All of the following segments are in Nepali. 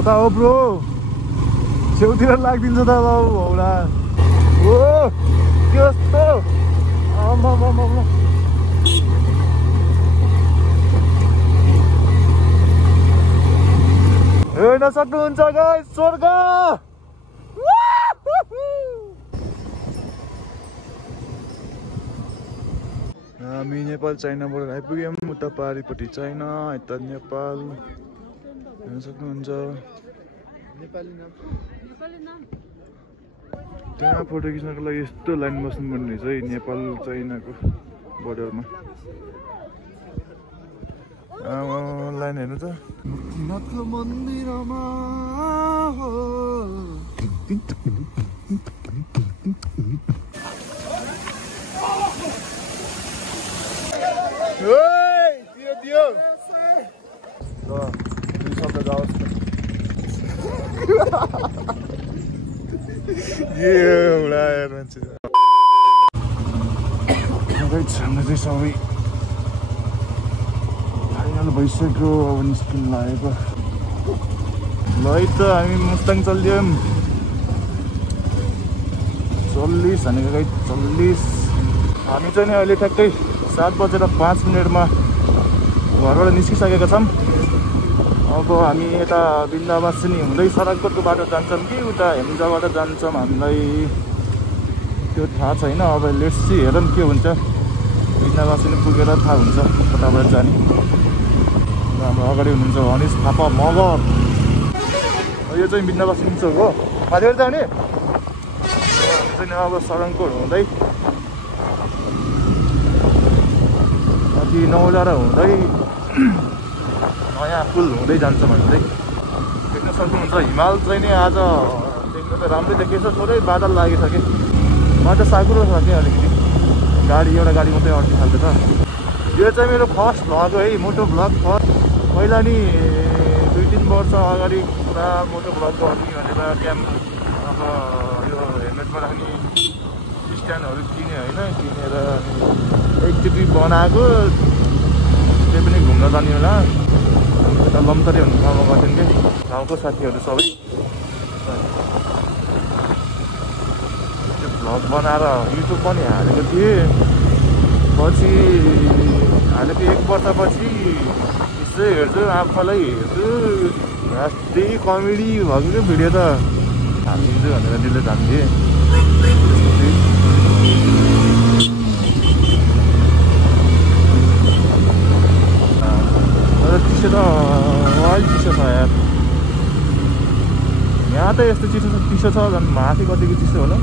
कता हो ब्रो छेउतिर लाग्दिन्छ त बाबु हौला ओ कस्तो हेर्न सक्नुहुन्छ गाइस स्वर्ग हामी नेपाल चाइनाबाट आइपुग्यौँ उता पारिपट्टि चाइना यता नेपाल हेर्न सक्नुहुन्छ त्यहाँ फोटो खिच्नको लागि यस्तो लाइन बस्नुपर्ने रहेछ है नेपाल चाइनाको बोर्डरमा लाइन हेर्नु त नाथको मन्दिरमा दियो ल दुई शब्द जाओस् एउटा यार मान्छे हाम्रो चाहिँ सबै फाइनल भइसक्यो अब निस्किनु लागेको ल है त हामी मुस्ताङ चलिदियौँ 40 भनेको गाई 40 हामी चाहिँ नि अहिले ठ्याक्कै 7:05 घरबाट निस्किसकेका छौँ अब हामी यता बिन्दावासिनी हुँदै सडकको बाटो जान्छौँ कि उता हेम्जाबाट जान्छौँ हामीलाई त्यो थाहा छैन अब लेट्स सी हेरौँ के हुन्छ बिन्दावासिनी पुगेर थाहा हुन्छ कताबाट जाने हाम्रो अगाडि हुनुहुन्छ अनिस थापा मगर यो चाहिँ बिन्दावासिनी चोक हो माथिबाट जाने हामी चाहिँ अब सडकको हुँदै माथि नौलारा हुँदै नयाँ पुल हुँदै जान्छ भन्दै देख्न सक्नुहुन्छ हिमाल चाहिँ नि आज देख्न त राम्रै देखिएछ थोरै बादल लागिसक्यो बाटो साँघुरो छ कि अलिकति एउटा गाडी मात्रै अड्किन खालको छ यो चाहिँ मेरो फर्स्ट भ्लग है मोटो भ्लग फर्स्ट पहिला नि 2-3 वर्ष अगाडि पुरा मोटो भ्लग गर्ने भनेर अब यो हेलमेटमा राख्ने स्ट्यान्डहरू किने होइन किनेर एकचोटि बनाएको त्यही पनि घुम्न जाने होला यता लम्तरी हुने ठाउँमा गर्थ्यौँ कि गाउँको साथीहरू सबै त्यो भ्लग बनाएर युट्युब पनि हालेको थिएँ पछि हालेको 1 वर्षपछि यसो हेर्छु आफूलाई हेर्छु यस्तै कमेडी भएको भिडियो त हालिदिन्छु भनेर डिलेट हाल्थेँ चिसो त वाइल्ड चिसो छ यार यहाँ त यस्तो चिसो छ झन् माथि कतिको चिसो होला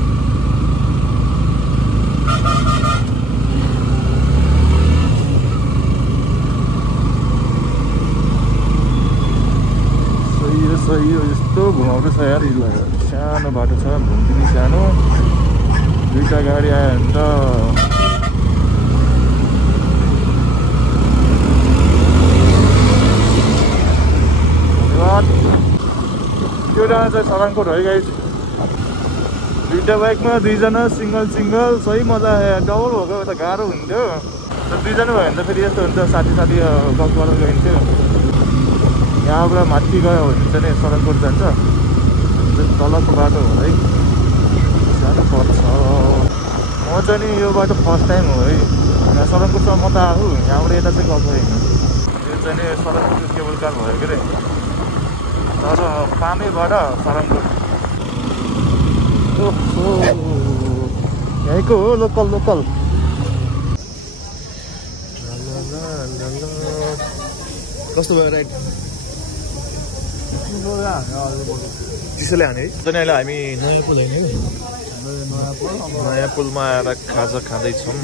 सही हो यस्तो घुमाउँदै छ यार सानो बाटो छ घुम्दिने सानो दुईटा गाडी आयो भने त त्यो डाँडा चाहिँ सराङकोट है गाइस दुईटा बाइकमा दुईजना सिङ्गल सही मजा आयो डबल भएको त गाह्रो हुन्थ्यो दुईजना भयो भने त फेरि यस्तो हुन्छ साथी गफ गरेर गइन्थ्यो यहाँबाट माथि गयो भने चाहिँ सडककोट जान्छ तलको बाटो हो है साह्रो पर्छ म चाहिँ नि यो बाटो फर्स्ट टाइम हो है सडककोटसम्म म त आऊ यहाँबाट यता चाहिँ गएको होइन यो चाहिँ नि सडकको केबल कार भयो के अरे तर पामेबाट सडककोट ओहो यहीँको हो लोकल कस्तो भयो राइड चिसोले हाने है अहिले हामी नयाँ पुल होइन नयाँ पुलमा आएर खाजा खाँदैछौँ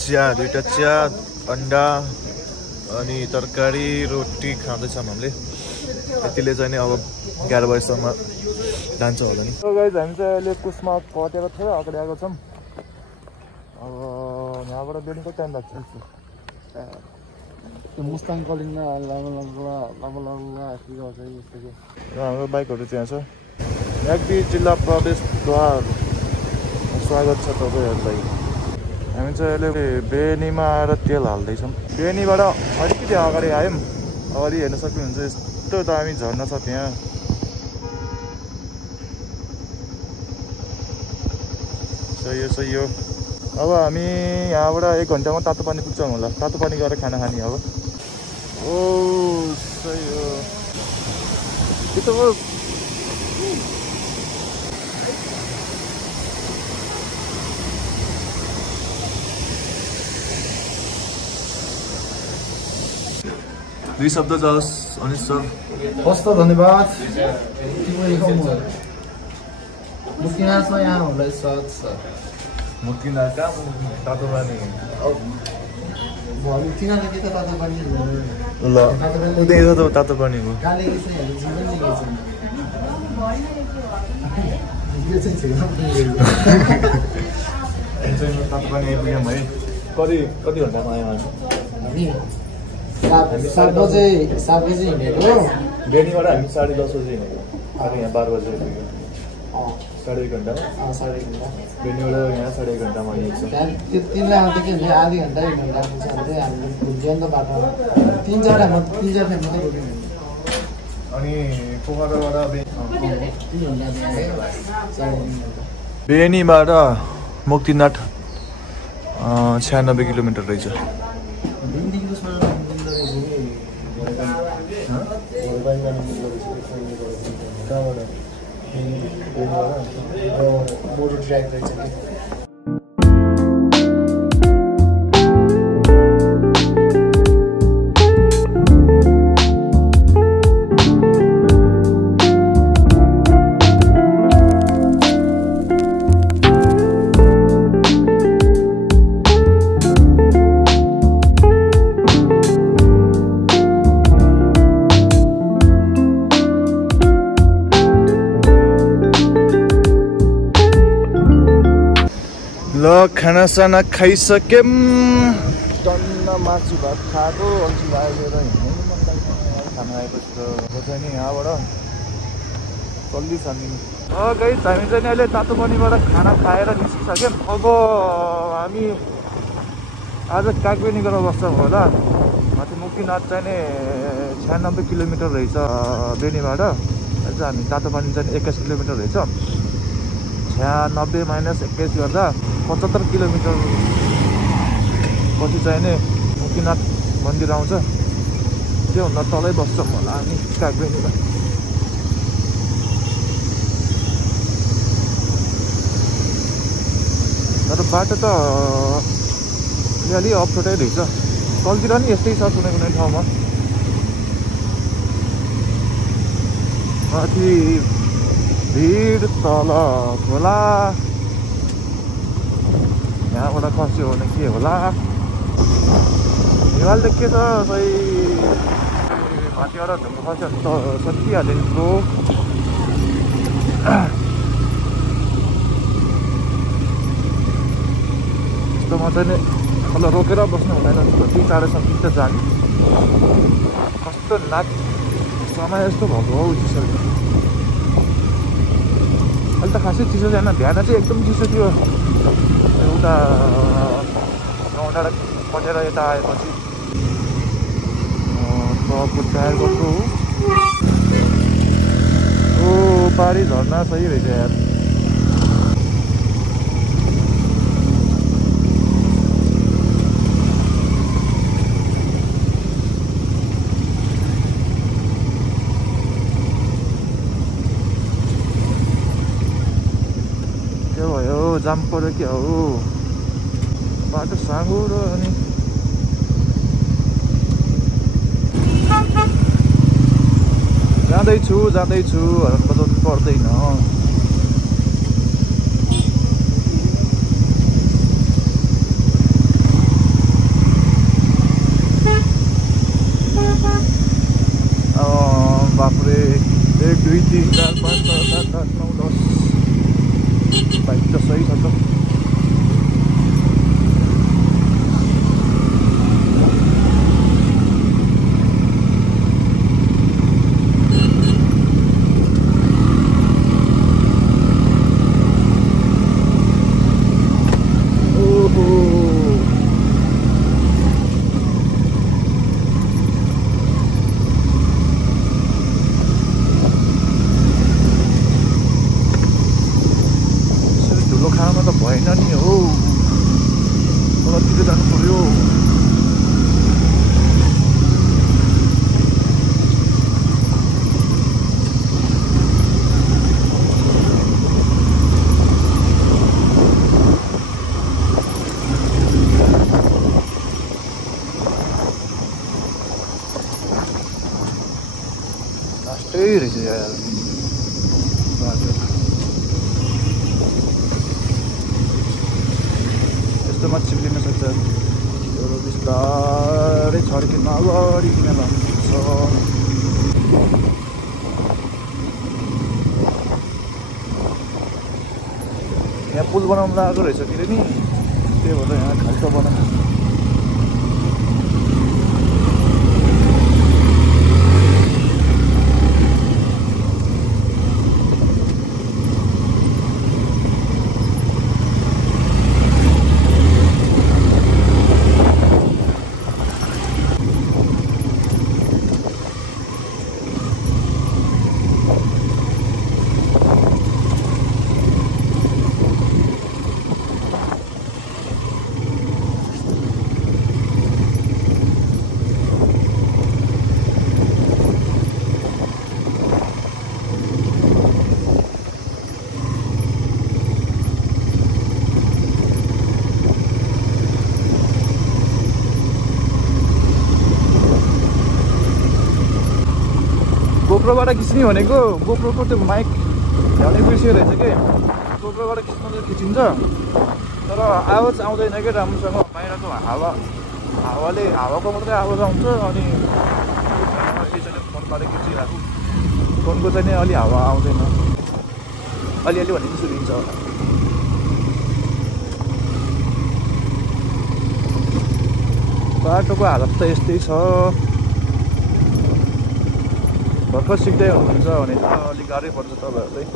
चिया दुईटा चिया अन्डा अनि तरकारी रोटी खाँदैछौँ हामीले यतिले चाहिँ नि अब 11 बजीसम्म जान्छ होला नि गाइस हामी चाहिँ अहिले कुसमा कटेर थोरै अगाडि आएको छौँ अब यहाँबाट बेलुका टाइम लाग्छ त्यो मुस्ताङ कलिङमा लामो र हाम्रो बाइकहरू त्यहाँ छ। म्याग्दी जिल्ला प्रवेशद्वार स्वागत छ तपाईँहरूलाई। हामी चाहिँ अहिले बेनीमा आएर तेल हाल्दैछौँ। बेनीबाट अलिकति अगाडि आयौँ। अगाडि हेर्न सक्नुहुन्छ यस्तो दामी झर्ना छ त्यहाँ। सही हो। अब हामी यहाँबाट 1 घन्टामा तातो पानी पुग्छौँ होला। तातो पानी गएर खाना खाने अब। ओ सही हो। त्यो त हो। दुई शब्द जाओस् अनिश सर। हस्त धन्यवाद। मुक्तिनाथमा यहाँहरूलाई स्वागत छ। मुक्तिनाथ कहाँ तातो पानी मुक्तिनाथले के त तातो पानी ल उतै छ त तातो पानीको तातो पानी आइपुग्यौँ है। कति घन्टामा आयौँ हामी? 7 बजे हिँडेको। बेनीबाट हामी 10:30 बजे हिँडेको। अब यहाँ 12 बजे आइपुग्यो। 1.5 घन्टामा। साढे घन्टा। बेनीबाट यहाँ 1.5 घन्टामा आइपुग्छ। त्यो तिनलाई आउँदा के हुन्छ आधी घन्टा 1 घन्टा पुग्छ भने हामीले घुम्छौँ नि त बाटोमा। 3-4 ठाउँमा मात्रै पुग्यौँ। अनि पोखराबाट 3 घन्टा। बेनीबाट मुक्तिनाथ 96 किलोमिटर रहेछ। मोटर ट्र्याक रहेछ कि ल खानासाना खाइसक्यौँ। टन्न मासु भात खाएको। अल्छी लागेर हिँड्नु मन लाग्छ खाना आएपछि त। अब चाहिँ नि यहाँबाट चल्दी छान्दिनु। गाइस हामी चाहिँ नि अहिले तातो पानीबाट खाना खाएर निस्किसक्यौँ। अब हामी आज कागबेनी गरेर बस्छौँ होला। माथि मुक्तिनाथ चाहिँ नि 96 किलोमिटर रहेछ बेनीबाट। अहिले चाहिँ हामी तातो पानी चाहिँ 21 किलोमिटर रहेछ। 96 - 21 गर्दा 75 किलोमिटर पछि चाहिँ नि मुक्तिनाथ मन्दिर आउँछ। त्योभन्दा तलै बस्छौँ होला हामी कागबेनीमा। तर बाटो त अलि अप्ठ्यारै रहेछ। तलतिर नि यस्तै छ कुनै ठाउँमा। माथि भिड तल खोला। यहाँबाट खस्यो भने के होला? हिमाल त के छ खै माथिबाट ढुङ्गा खस्यो भने त सकिहाल्यो नि ब्रो। यस्तोमा चाहिँ नि तल रोकेर बस्नु हुँदैन। जति टाढो सकिन्छ जाने। कस्तो नाच समय यस्तो भएको हौ चिसो। अहिले त खासै चिसो छैन। बिहान चाहिँ एकदम चिसो थियो। उता गाउँ डाँडा पटेर यता आएपछि ट्रकको टायर कस्तो हो। पहाडी झर्ना सही रहेछ यार। के भयो जाम पऱ्यो क्या हो? बाटो साँगुरो अनि जाँदैछु हरन बजाउनु पर्दैन। बाफरे 1 2 3 4 5 6 7 8 9 10 बाइक त सही छ त। फास्टै रहेछ यार बाटो यस्तोमा चिप्लिन सक्छ यो बिस्तारै छड्किन अगाडि किन लाग्छ यहाँ पुल बनाउनु लागेको रहेछ फेरि नि त्यही भएर यहाँ खाल्टो बनाएको गोप्रोबाट खिच्ने भनेको गोप्रोको त्यो माइक ल्याउने बिर्सियो रहेछ कि गोप्रोबाट खिच्नु त खिचिन्छ तर आवाज आउँदैन क्या राम्रोसँग बाहिरको हावाले हावाको मात्रै आवाज आउँछ अनि यसरी फोनबाट खिचिरहेको फोनको चाहिँ नि अलि हावा आउँदैन अलिअलि भने पनि सुनिन्छ होला बाटोको हालत त यस्तै छ भर्खर सिक्दै हुनुहुन्छ भने त अलिक गाह्रै पर्छ तपाईँहरूलाई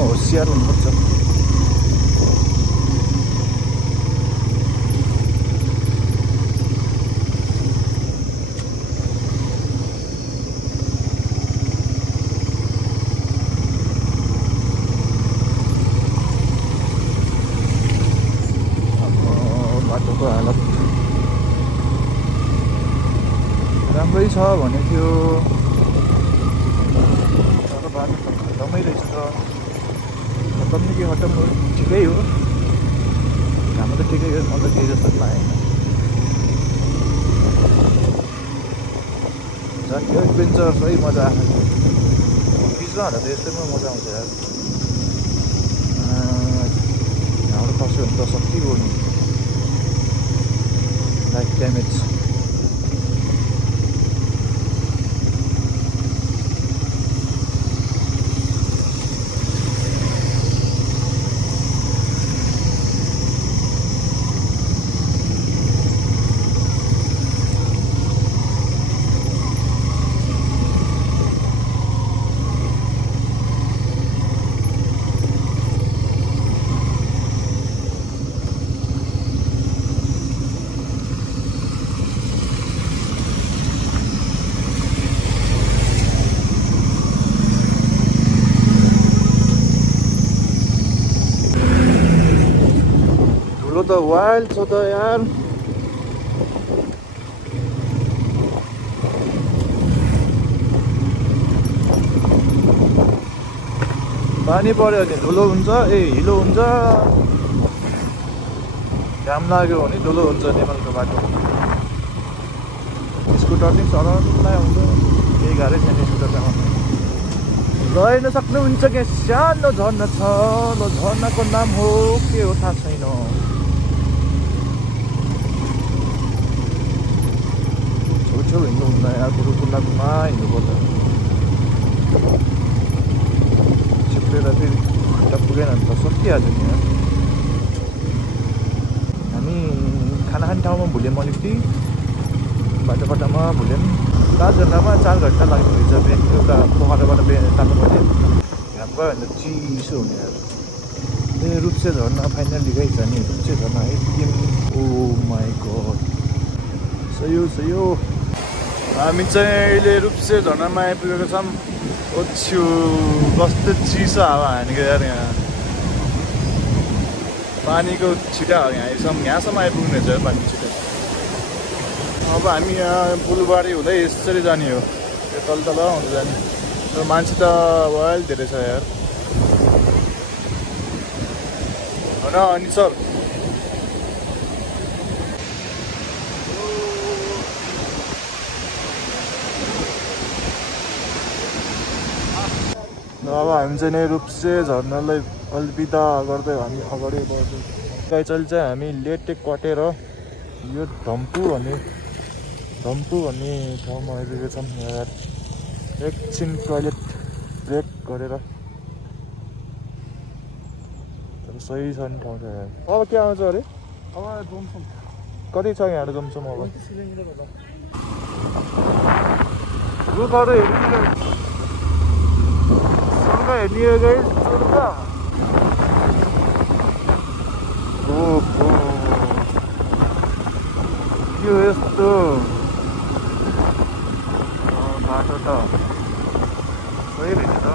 होशियार हुनुपर्छ बाटोको हालत राम्रै छ भने थियो तर बाटो त खतमै रहेछ खतम कि खतम हो ठिकै हो हाम्रो त ठिकै हो मलाई केही जस्तो लागेन झन् यो एडभेन्चर सही मजा आएको बिचमा हाल्दा त यस्तैमा मजा आउँछ यार हाम्रो खस्यो भने त सक्ति गर्नु लाइफ ड्यामेज त वाइल्ड छ त यार पानी पर्यो भने धुलो हुन्छ हिलो हुन्छ घाम लाग्यो भने धुलो हुन्छ नेपालको बाटो स्कुटर पनि चलाउनुलाई हुन्छ केही गाह्रै छैन स्कुटर चलाउनु हेर्न सक्नुहुन्छ कि सानो झर्ना छ ल झर्नाको नाम हो के हो थाहा छैन छेउ हिँड्नु हुँदैन यार बरु कुन्नाकुमा हिँड्नुपर्छ चिप्लेर फेरि घन्टा पुगेन भने त सकिहाल्यो नि यार हामी खाना खाने ठाउँमा भुल्यौँ अलिकति बाटोमा भुल्यौँ 7 घन्टामा 4 घन्टा लाग्ने रहेछ बिहान एउटा पोखराबाट बिहान तान्नु पऱ्यो घाम गयो भने चिसो हुने यार रूपसे झर्ना फाइनली गइछ नि रूपसे झर्ना आइपुग्यौँ ओ माई गड सयो हामी चाहिँ अहिले रूपसे झर्नामा आइपुगेको छौँ ओछ्यु कस्तो चिसो हावा हानेको यार यहाँ पानीको छिटा यहाँसम्म आइपुग्ने छ पानी छिटा। अब हामी यहाँ पुलबारी हुँदै यसरी जाने हो, यो तल हुँदै जाने। तर मान्छे त वाइल धेरै छ यार होइन अनि सर। अब हामी चाहिँ नै रूपसे झर्नालाई अलविदा गर्दै हामी अगाडि बढ्छौँ। गाइचल चाहिँ हामी लेटे कटेर यो धम्पु भन्ने ठाउँमा आइपुगेछौँ। यहाँ एकछिन टोइलेट ब्रेक गरेर सही छ नि ठाउँ छ। अब के आउँछ अरे कति छ यहाँ जमसम? अब हेर्ने हो गाइस सुर्गा। ओहो यो यस्तो बाटो त सही रहेछ त।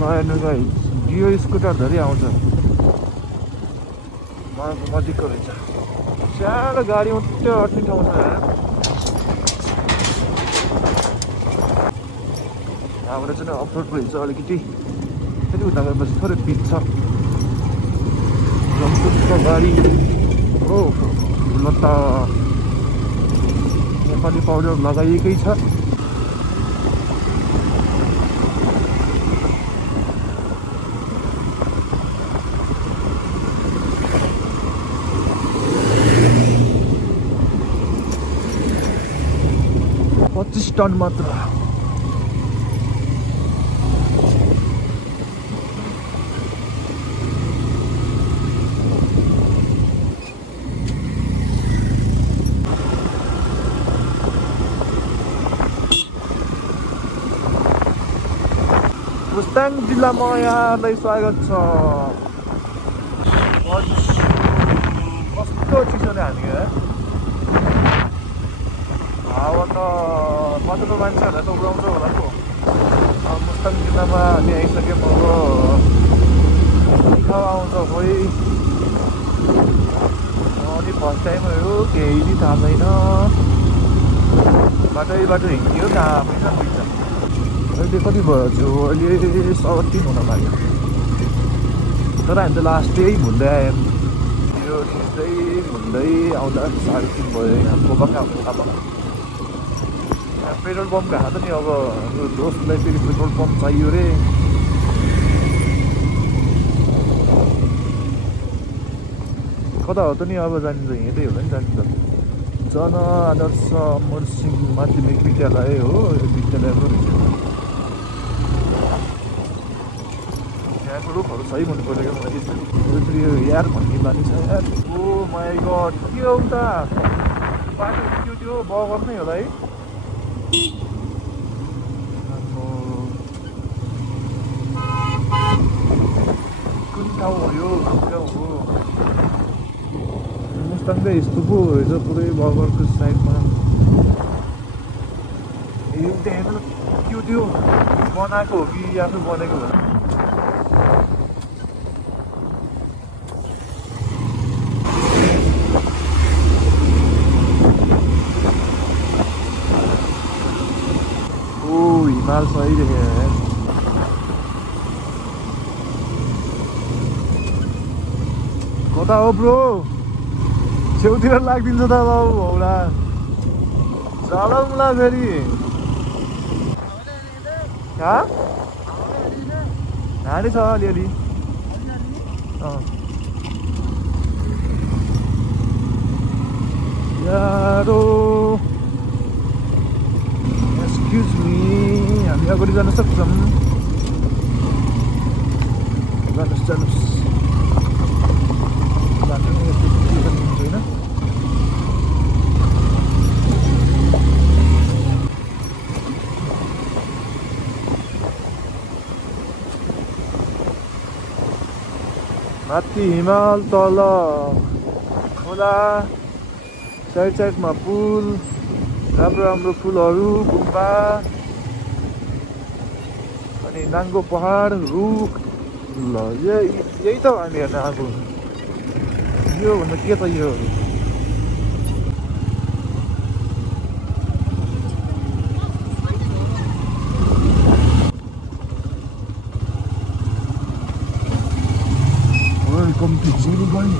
हेर्नु गाइस यो स्कुटर धरि आउँछ, नजिकको रहेछ। सानो गाडी मात्रै अट्ने ठाउँ छ यार। यहाँबाट चाहिँ अफरोड रहेछ अलिकति, फेरि उता गएपछि थोरै पिच छ। गाडी हो ल त नेपाली पाउडर लगाइएकै छ। टन मात्र। मुस्ताङ जिल्लामा यहाँलाई स्वागत छ। कस्तो चिसो नै हामी हावा त कतिको मान्छेहरूलाई त उडाउँछ होला पो। मुस्ताङ जिल्लामा हामी आइसक्यौँ। अब आउँछ खोइ अनि फर्स्ट टाइम हो, केही नि थाहा छैन। बाटो हिँड्यो कहाँ पैसा पुग्छ। अहिले कति भयो? अहिले 3:15 हुन लाग्यो। तर हामी त लास्ट डे घुम्दै आयौँ। यो सिधै घुम्दै आउँदा 3:30 भयो। यहाँ बोका पेट्रोल पम्प कहाँ त नि। अब दोस्तलाई फेरि पेट्रोल पम्प चाहियो रे। कता हो त नि अब जानिन्छ? हिँड्दै होला नि जानिन्छ। जन आदर्श अमरसिंह माध्यमिक विद्यालय हो यो विद्यालयको। यहाँको रुखहरू सही हुनु पऱ्यो क्या मलाई। फेरि यार भन्ने बानी छ यार। ओ माई गड के हो त बाटो त्यो बगर नै होला है। कुन ठाउँ हो यो? हो मुस्ताङ चाहिँ यस्तो पो रहेछ पुरै बगरको साइडमा। यो त्यहाँ त्यो बनाएको हो कि आफू बनेको हो? हिमाल सही देखेँ यार। कता हो ब्रो? छेउतिर लाग्दिन्छ त बाबु हौला चलाउँला फेरि। हानी छ अलिअलि। यारो एक्सक्युज मी, हामी अगाडि जान सक्छौँ? जानुहोस् बाटो नै यस्तो होइन। माथि हिमाल, तल खोला, साइडमा पुल, राम्रो फुलहरू, गुम्बा, अनि अनि नाङ्गो पहाड रुख ल यही त हामी हेर्न आएको यो भन्दा के त यो वेलकम टु सिलगढी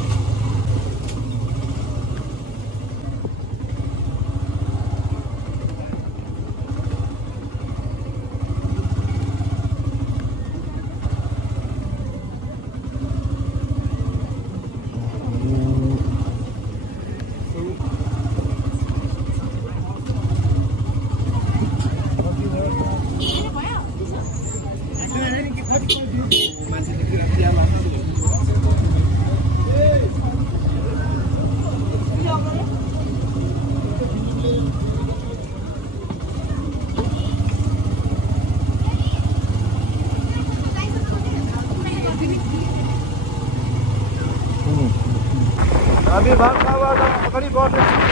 हामी भाकाबाट अगाडि बढ्दैछौँ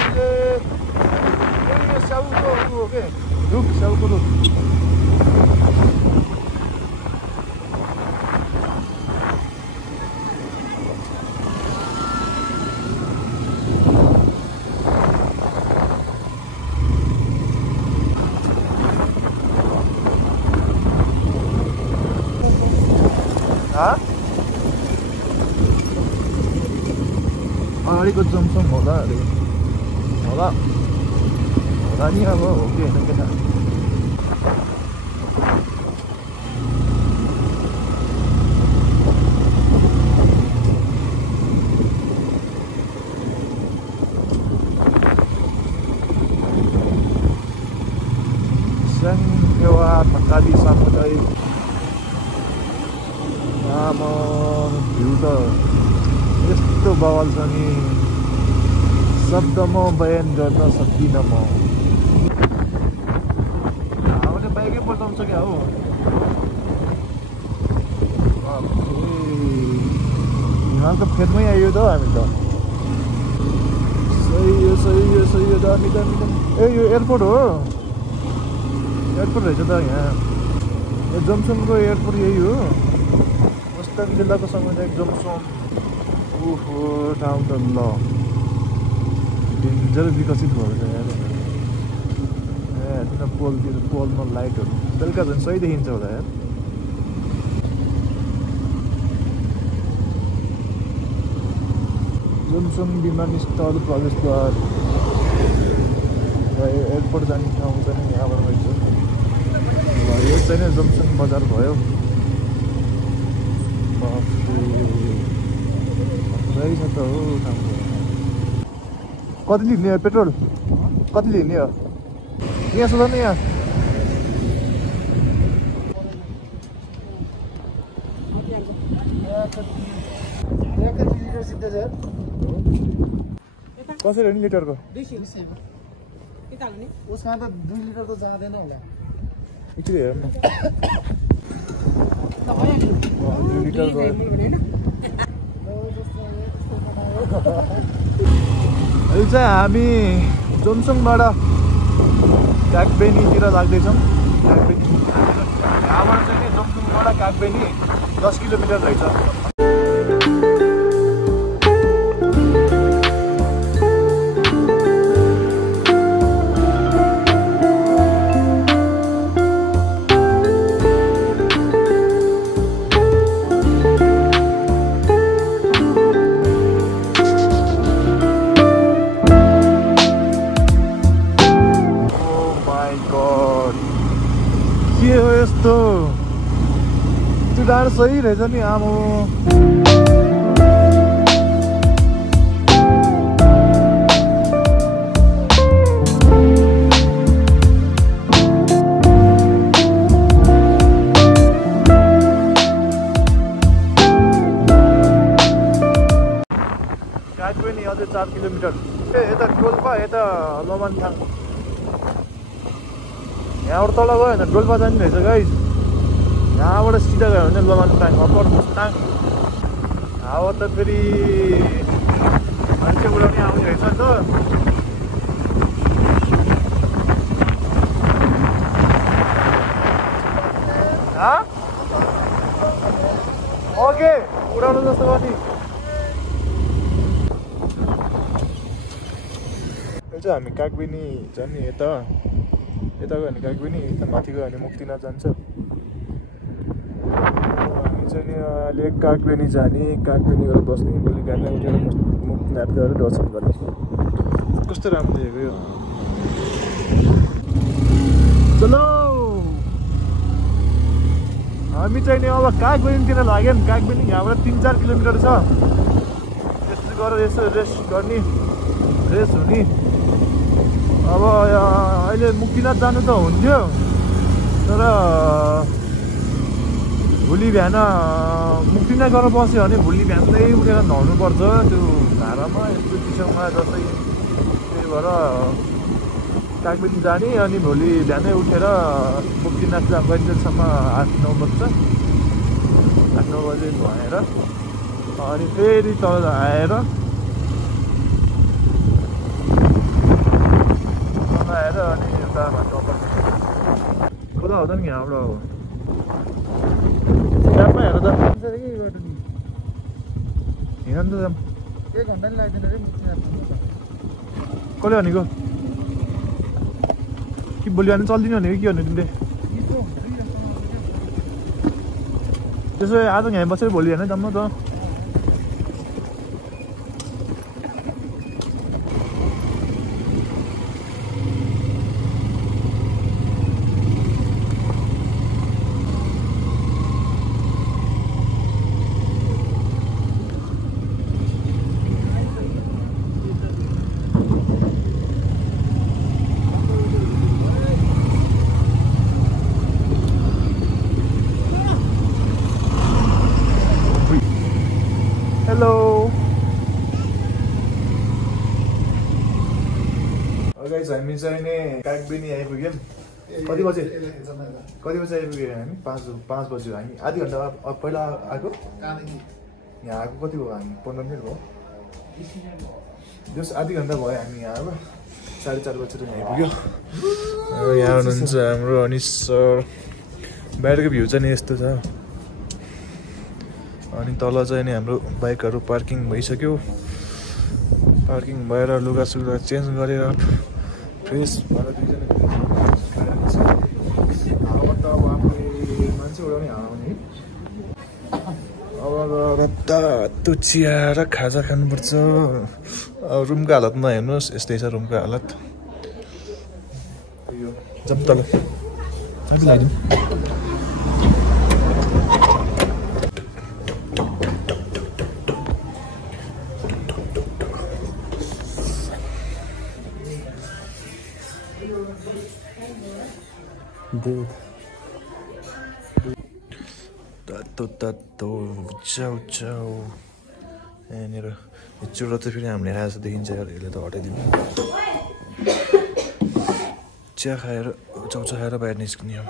स्याउको हो के रुख स्याउको रुख अगाडिको जमसम होला अरे होला नि अब हो कि होइन के थाहा Sanghewa Makali Samudayi आमा भ्यू त यस्तो बवाल छ नि शब्दमा बयान गर्न सक्दिनँ म हावाले बाइकै पल्टाउँछ क्या हो हिमाल त फेदमै आयो त हामी त सही हो दामी ए यो एयरपोर्ट हो एयरपोर्ट रहेछ त यहाँ यो जमसमको एयरपोर्ट यही हो मुस्ताङ जिल्लाको सामुदायिक जमसम ओहो ठाउँ त ल डेन्जर विकसित भएको छ यहाँ किन पोलतिर पोलमा लाइटहरू बेलुका झन् सही देखिन्छ होला यार जमसम विमानस्थल प्रवेशद्वार एयरपोर्ट जाने ठाउँ चाहिँ यहाँबाट रहेछ यो चाहिँ नै जमसम बजार भयो रहेछ त हो ठाउँ कति लिने हो पेट्रोल कति लिने हो यहाँ सोध न यहाँ कसरी नि लिटरको उसमा त 2 लिटर त जाँदैन होला एकचोटि हेरौँ न 2 लिटर भयो अहिले चाहिँ हामी जोमसङबाट कागबेनीतिर लाग्दैछौँ यहाँबाट चाहिँ नि जोमसङबाट कागबेनी 10 किलोमिटर रहेछ के हो यस्तो त्यो डाँडो सही रहेछ नि आमो कागबेनी अझै 4 किलोमिटर यता डोल्पा यता लमनथाङ यहाँबाट तल गयो भने डोल्पा जाने रहेछ गाइस यहाँबाट सिधा गयो भने लमनथाङ अप्पर मुस्ताङ हावा त फेरि मान्छे उडाउने आउने रहेछ नि त चाहिँ हामी कागबेनी जाने यता गयो भने कागबेनी यता माथि गयो भने मुक्तिनाथ जान्छ हामी चाहिँ अहिले कागबेनी जाने कागबेनी गएर बस्ने भोलि बिहान उठेर मुक्तिनाथ गएर दर्शन गर्ने कस्तो राम्रो देखेको यो चलो हामी चाहिँ नि अब कागबेनीतिर लाग्यो नि कागबेनी यहाँबाट 3-4 किलोमिटर छ त्यसो गरेर यसो रेस्ट गर्ने फ्रेस हुने अब अहिले मुक्तिनाथ जानु त हुन्थ्यो तर भोलि बिहान मुक्तिनाथ गरेर बस्यो भने भोलि बिहानै उठेर नुहाउनु पर्छ त्यो धारामा यस्तो चिसोमा जस्तै त्यही भएर कागबेनी जाने अनि भोलि बिहानै उठेर मुक्तिनाथ गइन्जेलसम्म 8-9 बज्छ 8-9 बजे भएर अनि फेरि तल आएर अनि यता खोला हुँदैन नि यहाँबाट ट्यापमा हेर त हिँड त जाम 1 घन्टा नि लाग्दैन रे कसले भनेको कि भोलि बिहान चल्दिनँ भनेको के भन्नु तिमीले त्यसो भए आज यहाँ बसेर भोलि बिहानै जाऊँ न त हेलो गाइस हामी चाहिँ नि कागबेनी आइपुग्यौँ कति बजे आइपुग्यो हामी 5 बज्यो हामी आधी घन्टा पहिला आएको यहाँ आएको कति भयो हामी 15 मिनट भयो जस आधी घन्टा भयो हामी यहाँ अब 4:30 बजेर यहाँ आइपुग्यो यहाँ हुनुहुन्छ हाम्रो अनिश सर बाहिरको भ्यू चाहिँ यस्तो छ अनि तल चाहिँ नि हाम्रो बाइकहरू पार्किङ भइसक्यो पार्किङ भएर लुगासुगा चेन्ज गरेर फ्रेस भएर हावाबाट अब आफूले मान्छे उडाउने हावा आउने अब रातो चिया र खाजा खानुपर्छ अब रुमको हालतमा हेर्नुहोस् यस्तै छ रुमको हालत यो जम तल लगाइदिउँ तातो चाउ यहाँनिर चुरा त फेरि हामीले खाएर देखिन्छ यसले त हटाइदिनु चिया खाएर चाउचा खाएर बाहिर निस्किने हो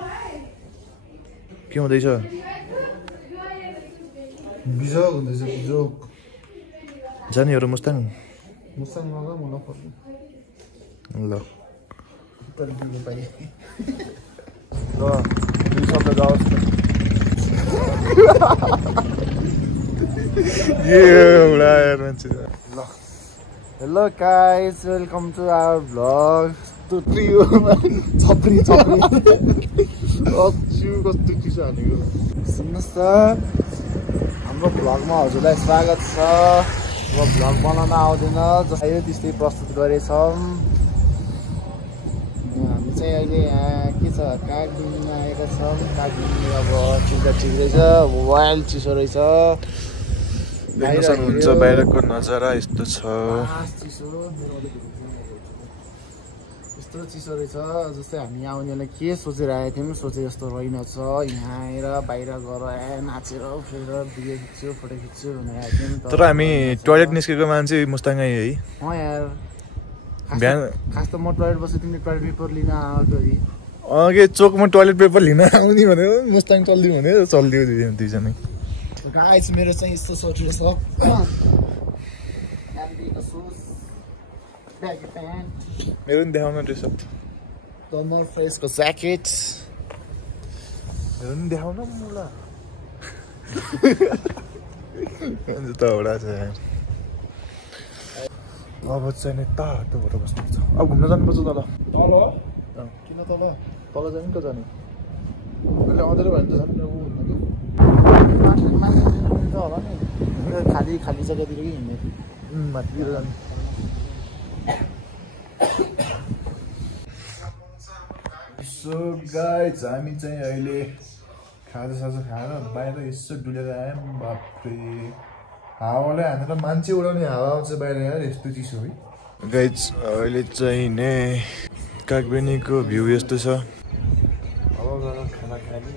के हुँदैछ बिजोग हुँदैछ बिजोग जानेहरू मुस्ताङ मगा मलाई पर्छ ल तर दिनु पाइ ल दुई शब्द जाओस् Hello guys, welcome to our vlog. छप्री कस्तो चिसो हानेको सुन्नुहोस् त हाम्रो भ्लगमा हजुरलाई स्वागत छ अब भ्लग बनाउन आउँदैन जस्तै त्यस्तै प्रस्तुत गरेछौँ हामी चाहिँ अहिले यहाँ के छ कागबेनीमा आएका छौँ कागबेनी अब चिल्दा ठिक रहेछ वाइल्ड चिसो रहेछ हुन्छ बाहिरको नजारा यस्तो छ यस्तो चिसो रहेछ जस्तै हामी आउनेलाई के सोचेर आएको थियौँ सोचे जस्तो रहेनछ यहाँ आएर बाहिर गएर नाचेर उफ्रेर भिडियो खिच्यो फोटो खिच्यो भनेर आएको थियौँ तर हामी टोयलेट निस्केको मान्छे मुस्ताङै है यार बिहान खास त म टोयलेट बस्छु तिमीले टोयलेट पेपर लिन आएको अघि अघि चोकमा टोयलेट पेपर लिन आउने भनेर मुस्ताङ चलिदिउँ भनेर चलिदियो दुईजनै गाइस मेरो चाहिँ यस्तो सोच रहेछ मेरो पनि देखाउन रहेछ कमर फ्रेसको ज्याकेट मेरो पनि देखाउन मलाई जुत्ता एउटा छ अब चाहिँ नि तातो भएर बस्नुपर्छ अब घुम्न जानुपर्छ तल तल किन तल तल जाने कहाँ जाने अहिले अँधेरो भयो भने त झन् ऊ होला नि खाली खाली जग्गातिर कि हिँड्ने माथितिर जाने सो गाइज हामी चाहिँ अहिले खाजासाजा खाएर बाहिर यसो डुलेर आयौँ बाफ्रे हावाले हानेर मान्छे उडाउने हावा आउँछ बाहिर यार यस्तो चिसो है गाइज अहिले चाहिँ ने कागबेनीको भ्यू यस्तो छ अब खाना खाने